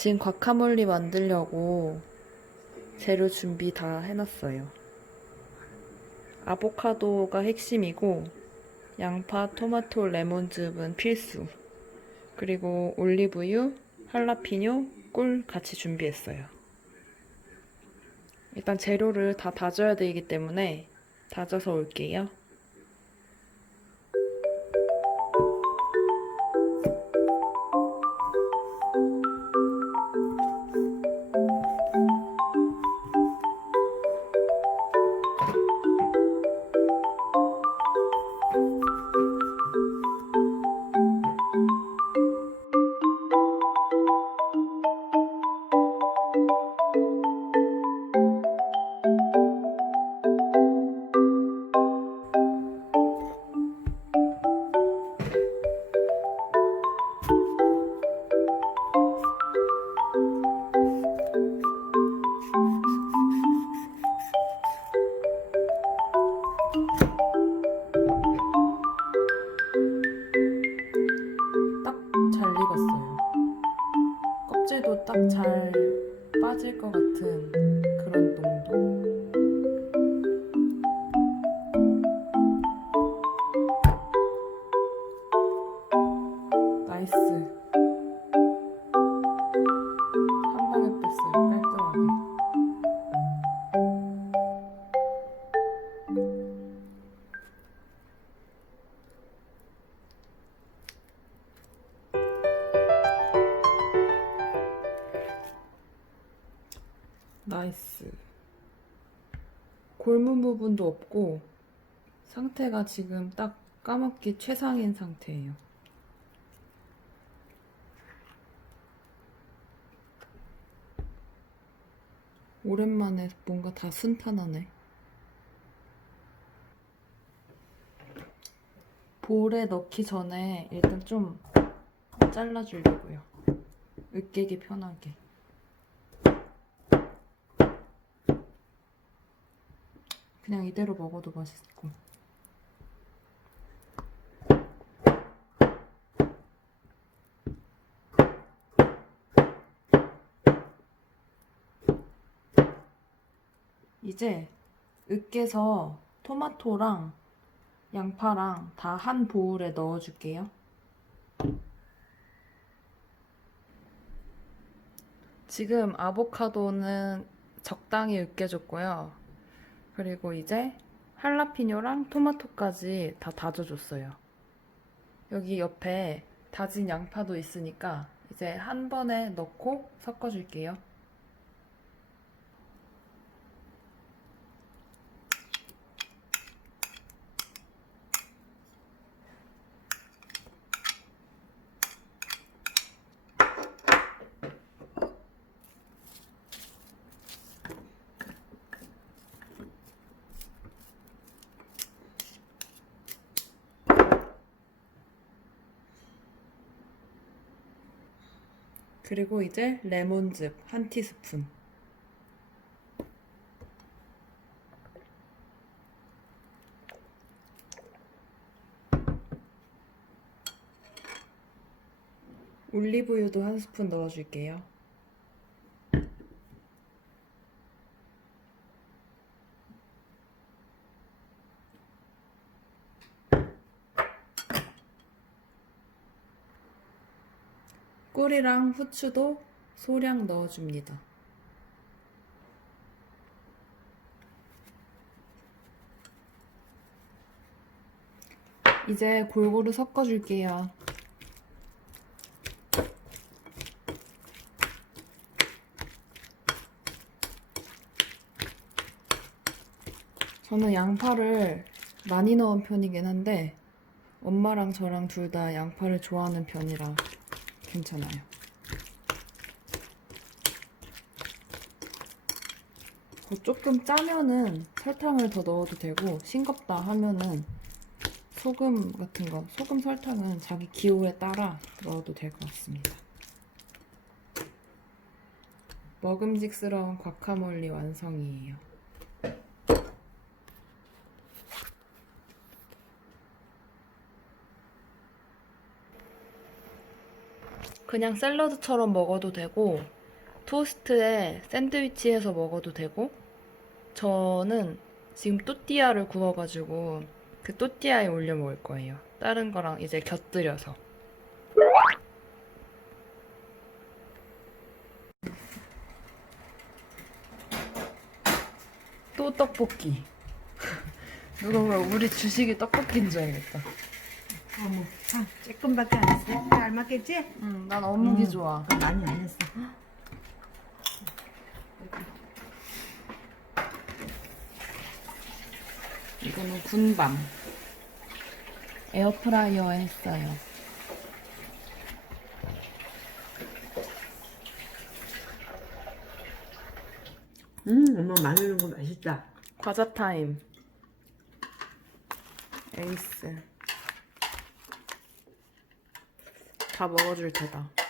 지금 과카몰리 만들려고 재료 준비 다 해놨어요. 아보카도가 핵심이고 양파, 토마토, 레몬즙은 필수. 그리고 올리브유, 할라피뇨, 꿀 같이 준비했어요. 일단 재료를 다 다져야 되기 때문에 다져서 올게요. 딱 잘 빠질 것 같은 그런 농도. 나이스. 골문 부분도 없고 상태가 지금 딱 까먹기 최상인 상태예요. 오랜만에 뭔가 다 순탄하네. 볼에 넣기 전에 일단 좀 잘라주려고요. 으깨기 편하게. 그냥 이대로 먹어도 맛있고. 이제 으깨서 토마토랑 양파랑 다 한 보울에 넣어줄게요. 지금 아보카도는 적당히 으깨줬고요. 그리고 이제 할라피뇨랑 토마토까지 다 다져줬어요. 여기 옆에 다진 양파도 있으니까 이제 한 번에 넣고 섞어줄게요. 그리고 이제 레몬즙 한 티스푼. 올리브유도 한 스푼 넣어줄게요. 꿀이랑 후추도 소량 넣어줍니다. 이제 골고루 섞어줄게요. 저는 양파를 많이 넣은 편이긴 한데 엄마랑 저랑 둘 다 양파를 좋아하는 편이라 괜찮아요. 뭐 조금 짜면은 설탕을 더 넣어도 되고 싱겁다 하면은 소금 같은 거, 소금 설탕은 자기 기호에 따라 넣어도 될 것 같습니다. 먹음직스러운 과카몰리 완성이에요. 그냥 샐러드처럼 먹어도 되고 토스트에 샌드위치해서 먹어도 되고 저는 지금 또띠아를 구워가지고 그 또띠아에 올려 먹을 거예요. 다른 거랑 이제 곁들여서. 또 떡볶이. 누가 보면 우리 주식이 떡볶이인 줄 알겠다. 어머, 참, 조금밖에 안 했어. 잘 맞겠지? 응, 난 어묵이 음. 좋아. 많이 안 했어. 이거는 군밤. 에어프라이어에 했어요. 음, 엄마 많이 넣은 거 맛있다. 과자 타임. 에이스. 다 먹어줄 테다.